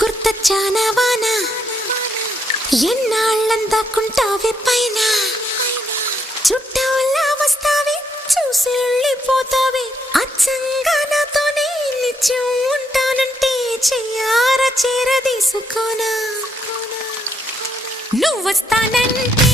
గుర్తొచ్చానా వాన ఎన్నాళ్ళందాకుంటావే పైన చుట్టూలా వస్తావే చూసి వెళ్ళిపోతావే అచ్చంగా నాతోనే నిత్యం ఉంటానంటే చెయ్యార చేరదీసుకోనా నువ్వు వస్తానంటే